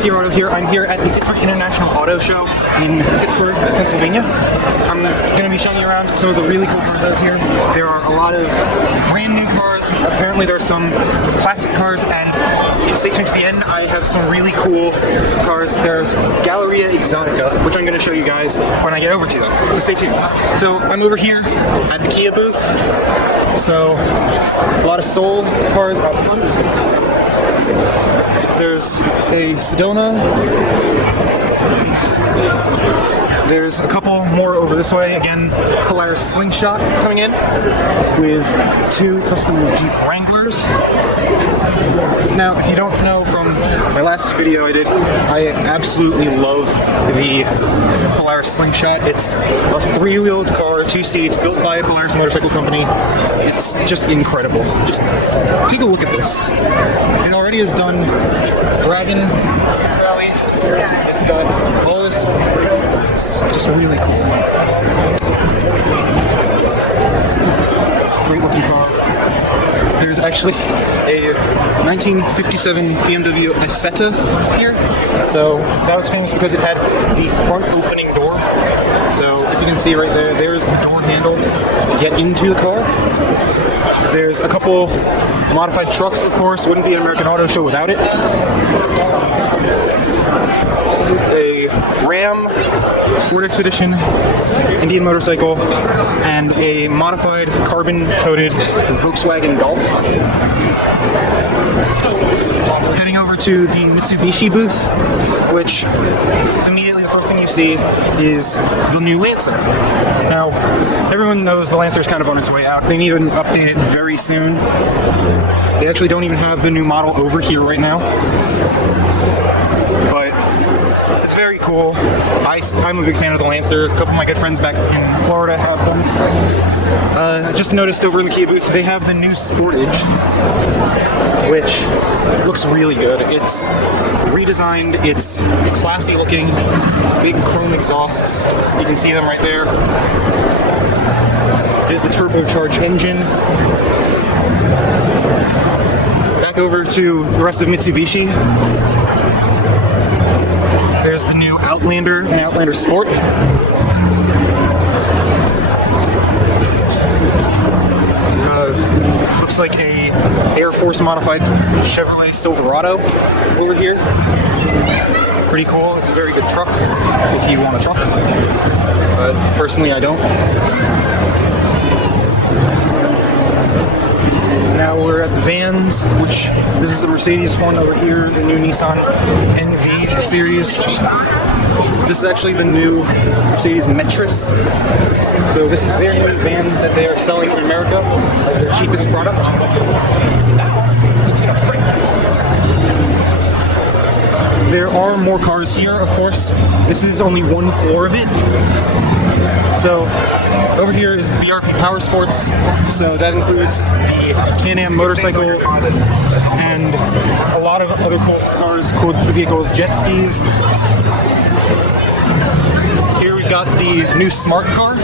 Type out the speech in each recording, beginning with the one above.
Steer Auto here. I'm here at the Pittsburgh International Auto Show in Pittsburgh, Pennsylvania. I'm going to be showing you around some of the really cool cars out here. There are a lot of brand new cars. Apparently there are some classic cars, and stay tuned to the end. I have some really cool cars. There's Galleria Exotica, which I'm going to show you guys when I get over to them. So stay tuned. So I'm over here at the Kia booth. So a lot of Soul cars out front. There's a Sedona. There's a couple more over this way. Again, Polaris Slingshot coming in with two custom Jeep Wranglers. Now, if you don't know from my last video I did, I absolutely love the Polaris Slingshot. It's a three-wheeled car, 2 seats, built by a Polaris motorcycle company. It's just incredible. Just take a look at this. It already has done Dragon Rally. It's done Lotus. It's just really cool. Great looking car. There's actually a 1957 BMW Isetta here. So that was famous because it had the front opening door. So if you can see right there, there's the door handles to get into the car. There's a couple modified trucks, of course. Wouldn't be an American Auto Show without it. A Ram, Ford Expedition, Indian motorcycle, and a modified carbon-coated Volkswagen Golf. Heading over to the Mitsubishi booth, which immediately the first thing you see is the new Lancer. Now, everyone knows the Lancer is kind of on its way out. They need to update it very soon. They actually don't even have the new model over here right now. But it's very cool. I'm a big fan of the Lancer. A couple of my good friends back in Florida have them. I just noticed over in the Kia booth they have the new Sportage, which looks really good. It's redesigned, it's classy looking, big chrome exhausts. You can see them right there. There's the turbocharged engine. Back over to the rest of Mitsubishi. There's the new Outlander and Outlander Sport. Looks like a Air Force modified Chevrolet Silverado over here. Pretty cool. It's a very good truck if you want a truck. But personally, I don't. Now we're at the vans, which this is a Mercedes one over here, the new Nissan NV series. This is actually the new Mercedes Metris. So this is their new van that they are selling in America as their cheapest product. There are more cars here, of course. This is only one floor of it. So over here is BRP Power Sports. So that includes the Can-Am motorcycle and a lot of other cool cars, cool vehicles, jet skis. Here we've got the new Smart car,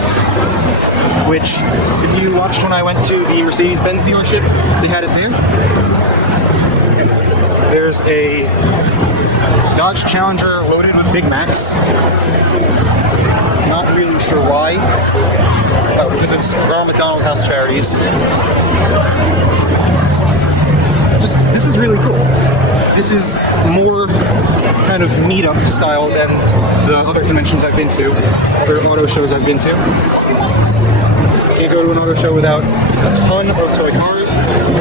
which if you watched when I went to the Mercedes-Benz dealership, they had it there. There's a Dodge Challenger loaded with Big Macs. Not really sure why. Oh, because it's Ronald McDonald House Charities. This is really cool. This is more kind of meetup style than the other conventions I've been to, other auto shows I've been to. Can't go to an auto show without a ton of toy cars,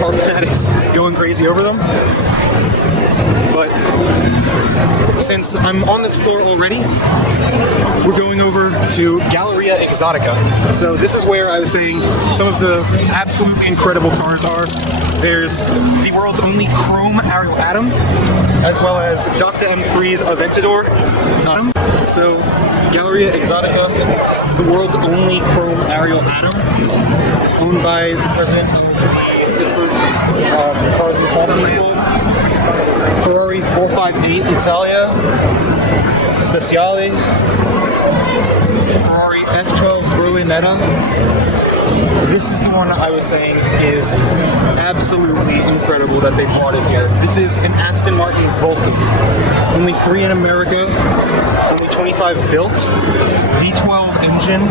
car fanatics going crazy over them. But since I'm on this floor already, we're going over to Galleria Exotica. So this is where I was saying some of the absolutely incredible cars are. There's the world's only chrome Ariel Atom, as well as Dr. M3's Aventador. So Galleria Exotica, this is the world's only chrome Ariel Atom, owned by the president of the Pittsburgh Cars and Coffee. Ferrari 458 Italia. Speciale, Ferrari F12 Berlinetta. This is the one I was saying is absolutely incredible that they bought it here. This is an Aston Martin Vulcan. Only 3 in America, only 25 built, V12 engine.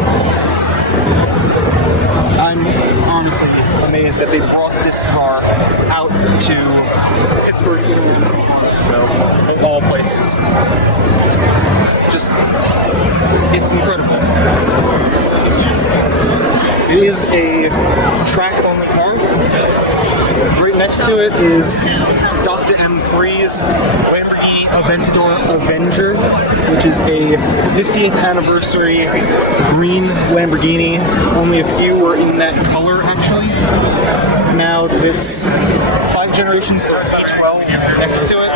I'm honestly amazed that they brought this car out to Pittsburgh, of all places. Just, it's incredible. It is a track on the car. Right next to it is Dr. M3's Lamborghini Aventador Avenger, which is a 50th anniversary green Lamborghini. Only a few were in that color, actually. Now it's 5 generations of V12 next to it.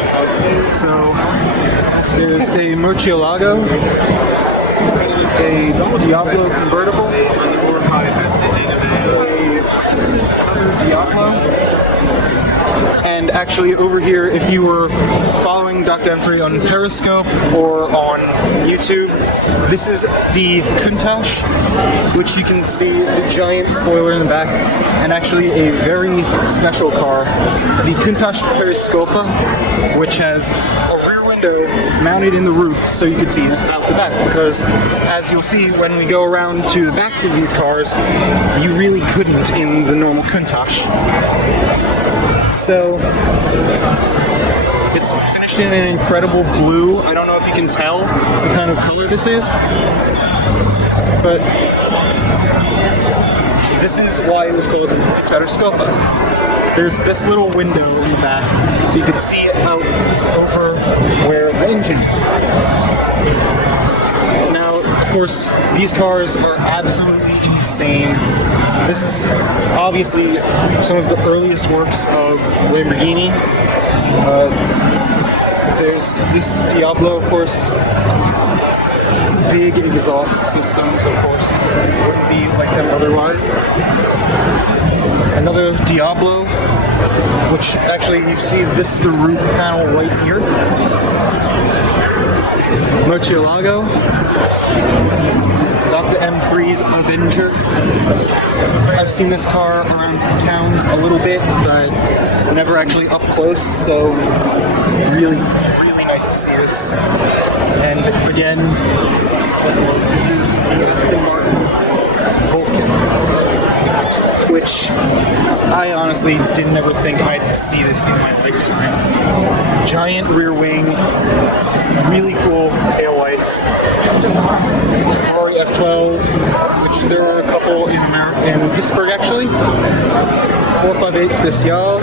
So there's a Murcielago, a Diablo convertible, and actually over here, if you were following Dr. M3 on Periscope or on YouTube, this is the Countach, which you can see the giant spoiler in the back, and actually a very special car, the Countach Periscopa, which has a rear window mounted in the roof so you can see out the back, because as you'll see when we go around to the backs of these cars, you really couldn't in the normal Countach. So it's finished in an incredible blue. I don't know if you can tell the kind of color this is, but this is why it was called the Periscopa. There's this little window in the back so you could see it out over where the engine is. Now, of course, these cars are absolutely insane. This is obviously some of the earliest works of Lamborghini. There's this Diablo, of course. Big exhaust systems, of course. Wouldn't be like them otherwise. Another Diablo, which actually you see this is the roof panel right here. Murcielago, Dr. M3's Avenger. I've seen this car around town a little bit, but never actually up close, so really nice to see this. And again, this is the Aston Martin Vulcan, which I honestly didn't ever think I'd see this in my lifetime. Giant rear wing, really cool taillights, Ferrari F12, which there are a couple in Pittsburgh actually, 458 Speciale,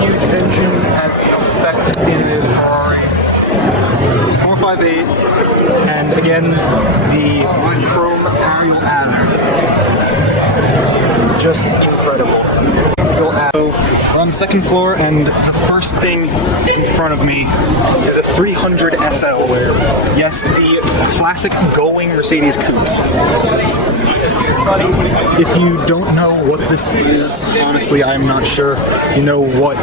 huge engine as expected in a Ferrari 458, and again the chrome aerial adder. Just incredible. So we're on the second floor, and the first thing in front of me is a 300 SL. Yes, the classic going Mercedes coupe. If you don't know what this is, honestly, I'm not sure you know what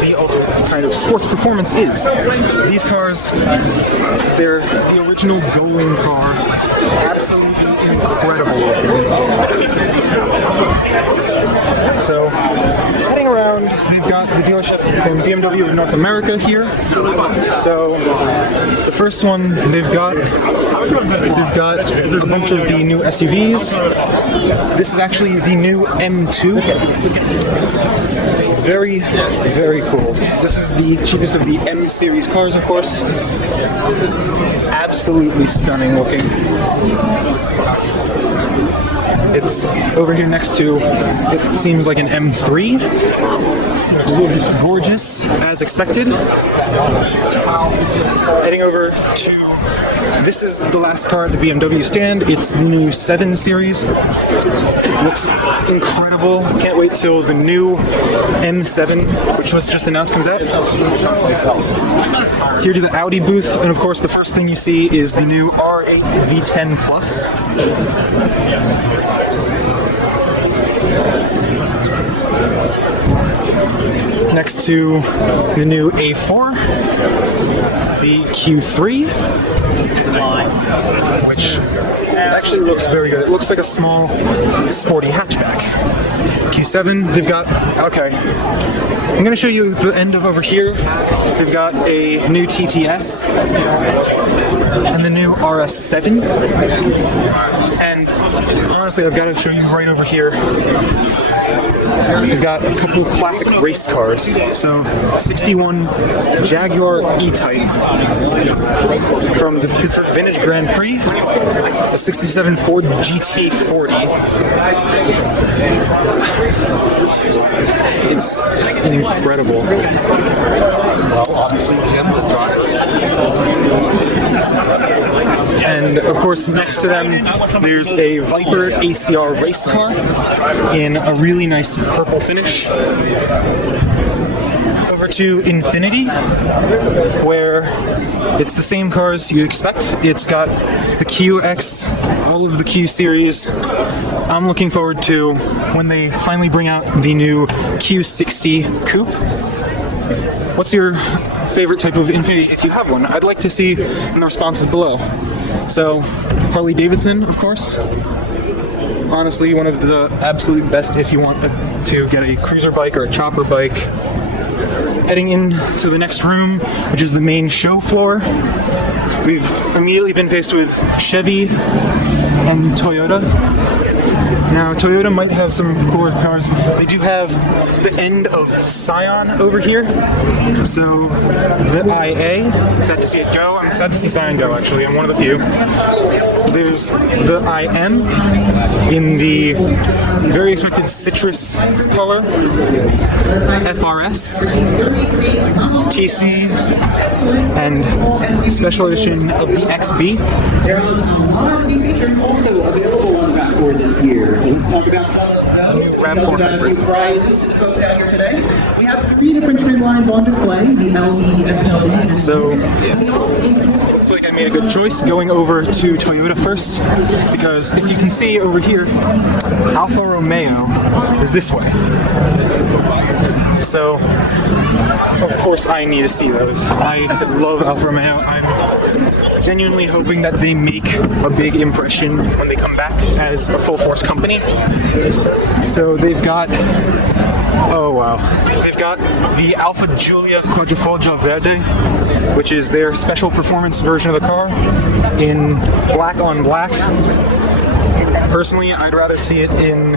the other kind of sports performance is. These cars, they're the original going car. Absolutely incredible. So, heading around, they've got the dealership from BMW of North America here. So, the first one they've got a bunch of the new SUVs. This is actually the new M2. Very, very cool. This is the cheapest of the M series cars, of course. Absolutely stunning looking. It's over here next to, it seems like an M3. Gorgeous, as expected. Heading over to, this is the last car at the BMW stand. It's the new 7 Series. It looks incredible. Can't wait till the new M7, which was just announced, comes out. Here to the Audi booth, and of course the first thing you see is the new R8 V10 Plus. Next to the new A4. the Q3, which actually looks very good. It looks like a small, sporty hatchback. Q7, they've got, okay, I'm going to show you the end of over here. They've got a new TTS and the new RS7. And honestly, I've got to show you right over here. We've got a couple of classic race cars. So, 61 Jaguar E-Type from the Pittsburgh Vintage Grand Prix, a 67 Ford GT40. It's incredible. Well, obviously, Jim, the driver. And of course, next to them, there's a Viper ACR race car in a really nice purple finish. Over to Infinity, where it's the same cars you expect. It's got the QX, all of the Q series. I'm looking forward to when they finally bring out the new Q60 Coupe. What's your favorite type of Infinity if you have one? I'd like to see in the responses below. So, Harley Davidson, of course. Honestly, one of the absolute best if you want to get a cruiser bike or a chopper bike. Heading into the next room, which is the main show floor, we've immediately been faced with Chevy and Toyota. Now, Toyota might have some cooler cars. They do have the end of Scion over here. So, the IA, sad to see it go. I'm sad to see Scion go, actually. I'm one of the few. There's the IM in the very expected citrus color. FRS, TC, and special edition of the XB. There are a lot of new features also available on the Raptor this year. So let's talk about some of those. Raptor hybrid. Prizes to the folks out here today. We have 3 different trim lines on display. The LE, SLE. So, looks like I made a good choice going over to Toyota first, because if you can see over here, Alfa Romeo is this way. So, of course I need to see those. I love Alfa Romeo. I'm genuinely hoping that they make a big impression when they come back as a full-force company. So they've got, oh wow, they've got the Alfa Giulia Quadrifoggia Verde, which is their special performance version of the car in black on black. Personally, I'd rather see it in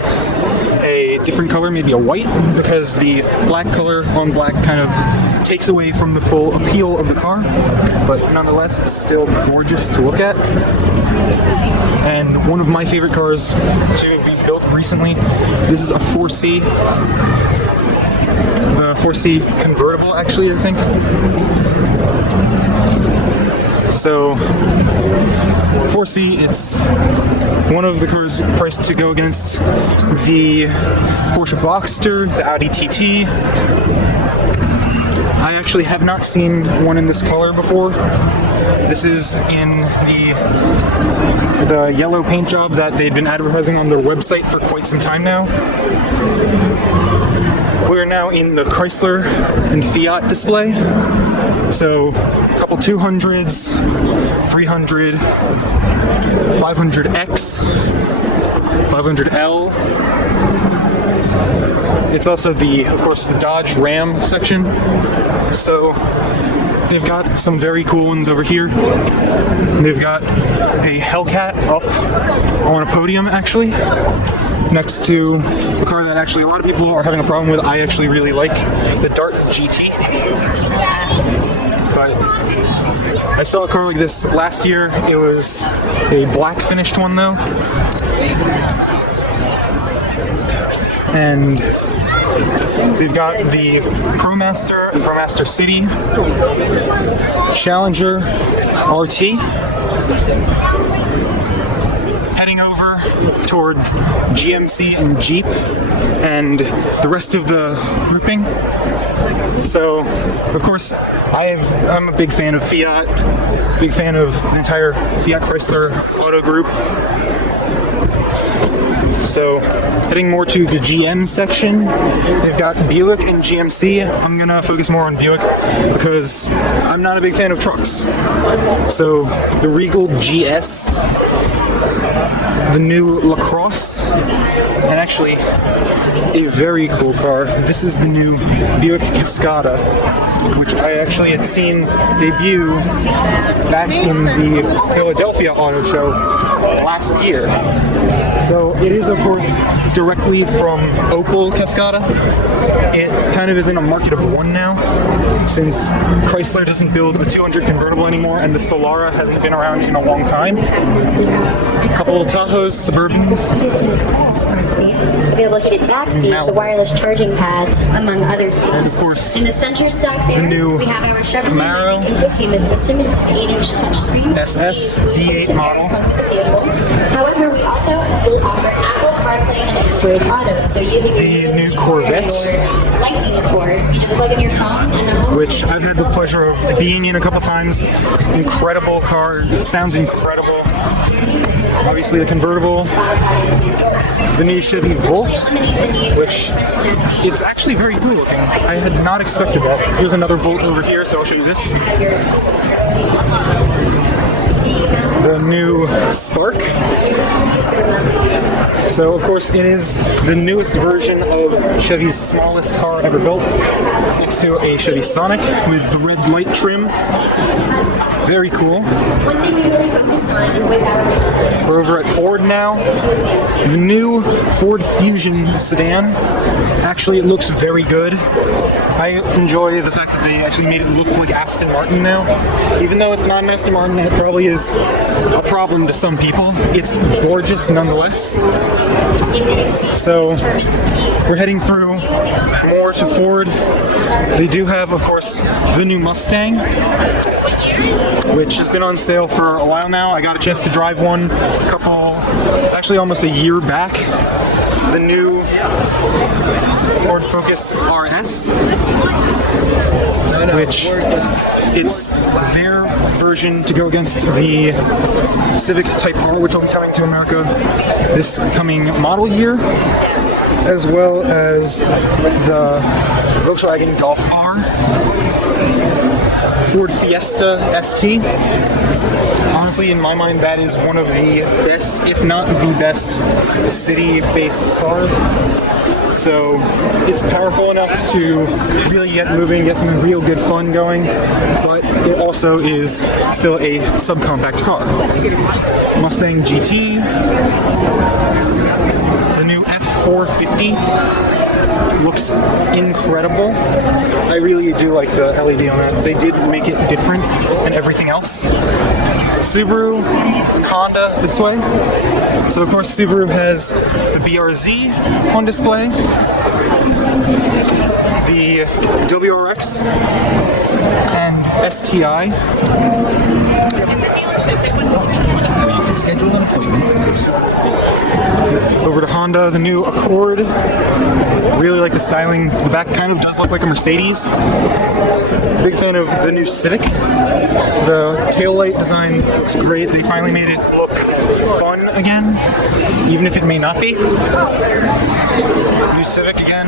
a different color, maybe a white, because the black color on black kind of takes away from the full appeal of the car, but nonetheless, it's still gorgeous to look at. And one of my favorite cars to be built recently, this is a 4C. 4C convertible, actually, I think. So, 4C, it's one of the cars priced to go against the Porsche Boxster, the Audi TT. I actually have not seen one in this color before. This is in the yellow paint job that they'd been advertising on their website for quite some time now. We're now in the Chrysler and Fiat display. So, a couple 200s, 300, 500X, 500L. It's also of course, the Dodge Ram section. So, they've got some very cool ones over here. They've got a Hellcat up on a podium, actually, next to a car that actually a lot of people are having a problem with. I actually really like the Dart GT. But I saw a car like this last year. It was a black finished one though. And they've got the ProMaster, ProMaster City, Challenger RT. Heading over toward GMC and Jeep and the rest of the grouping. So, of course, I'm a big fan of Fiat, big fan of the entire Fiat Chrysler auto group. So, heading more to the GM section, they've got Buick and GMC. I'm gonna focus more on Buick because I'm not a big fan of trucks. So, the Regal GS, the new LaCrosse, and actually a very cool car. This is the new Buick Cascada, which I actually had seen debut back in the Philadelphia Auto Show last year. So it is, of course, directly from Opel Cascada. It kind of is in a market of one now, since Chrysler doesn't build a 200 convertible anymore, and the Solara hasn't been around in a long time. A couple of Tahoes, Suburbans. Available heated back seats, a wireless charging pad, among other things. Of course, in the center stock there, new we have our Chevrolet Camaro infotainment system. It's an 8-inch touchscreen. SS V8 model. With the vehicle. However, we also will offer Apple CarPlay and Android Auto. So using the new Corvette, Lightning cord, you just plug in your phone and the home which I've had the pleasure of being in a couple times. Incredible car. It sounds incredible. Obviously, the convertible. The new Chevy Volt, which it's actually very cool looking. I had not expected that. Here's another Volt over here, so I'll show you this. The new Spark. So, of course, it is the newest version of Chevy's smallest car ever built, next to a Chevy Sonic with the red light trim. Very cool. One thing we really focused on with our business. We're over at Ford now. The new Ford Fusion sedan. Actually, it looks very good. I enjoy the fact that they actually made it look like Aston Martin now. Even though it's not an Aston Martin, and it probably is a problem to some people, it's gorgeous nonetheless. So, we're heading through more to Ford. They do have, of course, the new Mustang, which has been on sale for a while now. I got a chance to drive one actually almost a year back. The new Ford Focus RS, which it's their version to go against the Civic Type R, which will be coming to America this coming model year, as well as the Volkswagen Golf R, Ford Fiesta ST. Honestly, in my mind, that is one of the best, if not the best, city-based cars. So it's powerful enough to really get moving, get some real good fun going, but it also is still a subcompact car. Mustang GT, the new F450 looks incredible. I really do like the LED on that. They did make it different than everything else. Subaru, Honda this way. So of course Subaru has the BRZ on display, the WRX, and STI. You can schedule an appointment. Over to Honda, the new Accord. Really like the styling. The back kind of does look like a Mercedes. Big fan of the new Civic. The taillight design looks great. They finally made it look fun again, even if it may not be. New Civic again.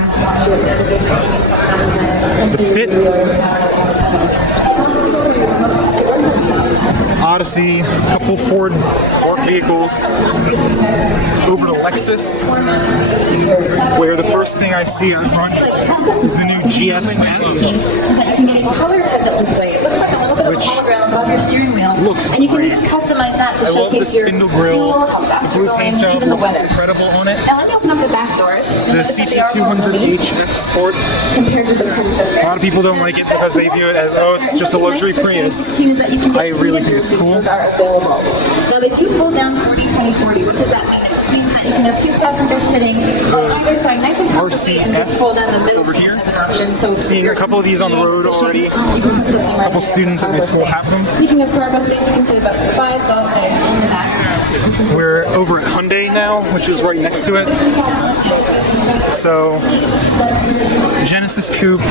The Fit. Odyssey, a couple Ford work vehicles. Over to Lexus, where the first thing I see out front is the new GSF, which looks and you can great. customize that to I love the showcase your spindle grille, how fast the you're blue going, paint job even the looks weather. incredible on it. Now let me open up the back doors. The CT200H F Sport, Compared to the Princess. a lot of people don't like it because they view it as, oh, it's just a luxury Prius. I really think it's cool. Those are available. Now they do fold down 40, 20, 40. What does that mean? It just means that you can have two passengers sitting on either side, nice and comfortably, and just fold down the middle over seat here. as an option. So Seeing a couple of these on the road already. A couple students at my school have them. Speaking of cargo space, you can fit about 5 golf bags in the back. We're over at Hyundai now, which is right next to it. So, Genesis Coupe,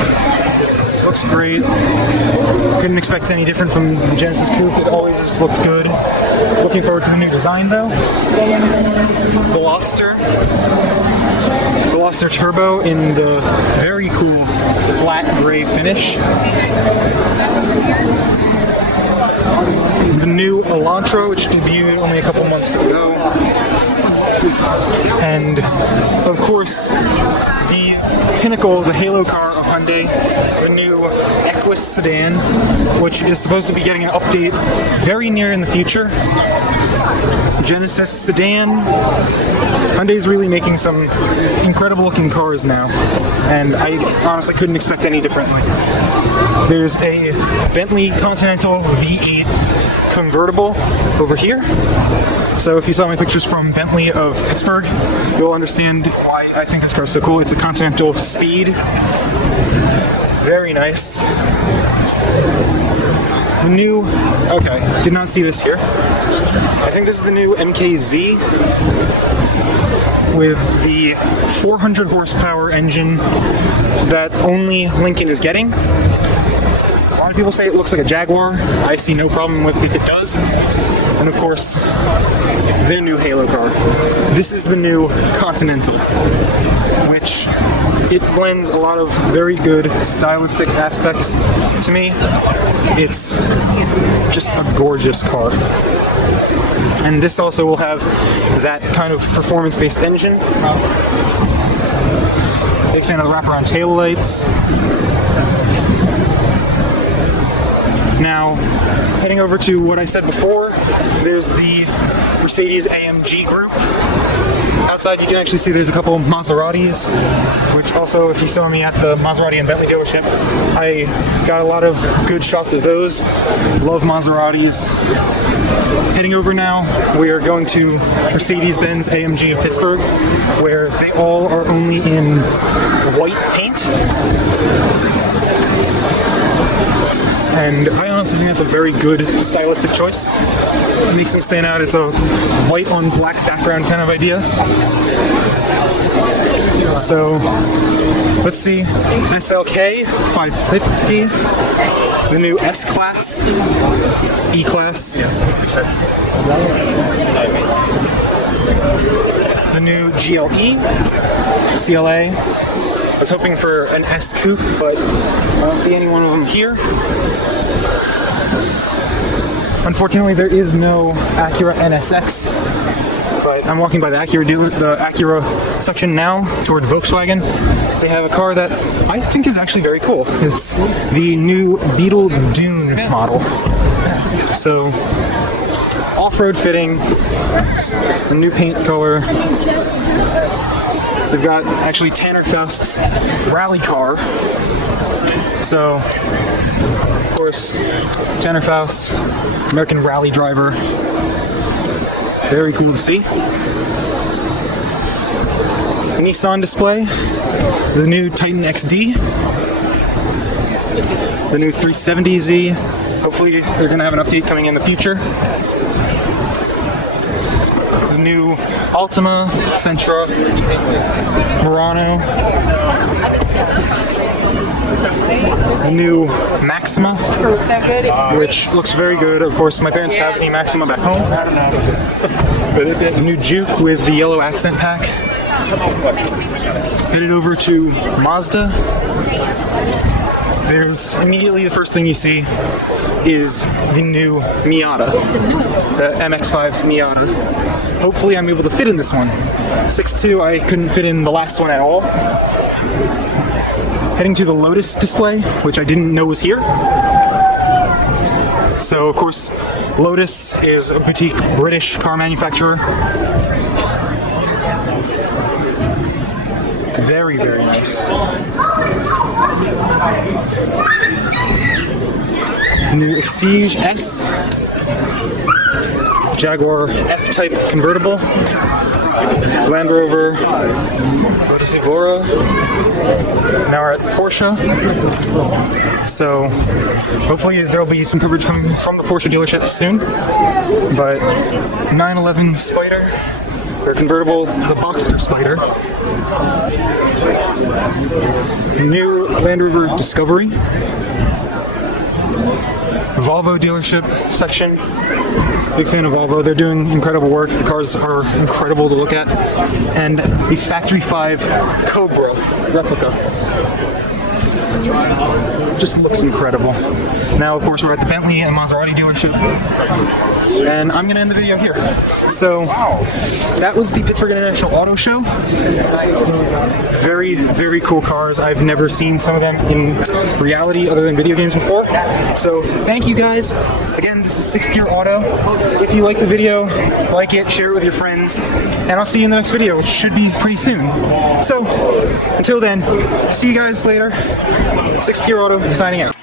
Looks great. Couldn't expect any different from the Genesis Coupe. It always looked good. Looking forward to the new design though. Veloster Turbo in the very cool flat gray finish. The new Elantra, which debuted only a couple months ago. And of course, the pinnacle, the Halo car of Hyundai, the new Equus sedan, which is supposed to be getting an update very near in the future. Genesis sedan. Hyundai's really making some incredible looking cars now, and I honestly couldn't expect any differently. There's a Bentley Continental V8 convertible over here. So if you saw my pictures from Bentley of Pittsburgh, you'll understand why I think this car is so cool. It's a Continental Speed. Very nice. The new, okay, did not see this here. I think this is the new MKZ with the 400 horsepower engine that only Lincoln is getting. A lot of people say it looks like a Jaguar. I see no problem with if it does. And of course, their new Halo car. This is the new Continental, which it blends a lot of very good stylistic aspects to me. It's just a gorgeous car. And this also will have that kind of performance-based engine. Big fan of the wraparound taillights. Now, heading over to what I said before, there's the Mercedes AMG group. Outside you can actually see there's a couple Maseratis, which also, if you saw me at the Maserati and Bentley dealership, I got a lot of good shots of those. Love Maseratis. Heading over now, we are going to Mercedes-Benz AMG of Pittsburgh, where they all are only in white paint. And I honestly think that's a very good stylistic choice. It makes them stand out. It's a white on black background kind of idea. So, let's see. SLK 550, the new S-Class, E-Class, the new GLE, CLA. I was hoping for an S Coupe, but I don't see any one of them here. Unfortunately, there is no Acura NSX, but I'm walking by the Acura section now toward Volkswagen. They have a car that I think is actually very cool. It's the new Beetle Dune model. So, off-road fitting, it's a new paint color. They've got actually Tanner Faust's rally car. So, of course, Tanner Faust, American rally driver. Very cool to see. The Nissan display, the new Titan XD, the new 370Z. Hopefully they're going to have an update coming in the future. The new Altima, Sentra, Murano, the new Maxima, which looks very good. Of course, my parents have the Maxima back home. The new Juke with the yellow accent pack. Headed over to Mazda. There's immediately the first thing you see is the new Miata, the MX-5 Miata. Hopefully I'm able to fit in this one. 6'2", I couldn't fit in the last one at all. Heading to the Lotus display, which I didn't know was here. So, of course, Lotus is a boutique British car manufacturer. Very, very nice. New Exige S, Jaguar F-Type convertible, Land Rover, Lotus Evora. Now we're at Porsche. So hopefully there'll be some coverage coming from the Porsche dealership soon. But 911 Spider, Their convertible, the Boxster Spider. New Land Rover Discovery. Volvo dealership section. Big fan of Volvo. They're doing incredible work. The cars are incredible to look at. And the Factory 5 Cobra replica. Just looks incredible. Now, of course, we're at the Bentley and Maserati dealership. And I'm going to end the video here. So, that was the Pittsburgh International Auto Show. Very, very cool cars. I've never seen some of them in reality other than video games before. So, thank you guys. Again, this is 6th Gear Auto. If you like the video, like it, share it with your friends. And I'll see you in the next video, which should be pretty soon. So, until then, see you guys later. 6th Gear Auto signing out.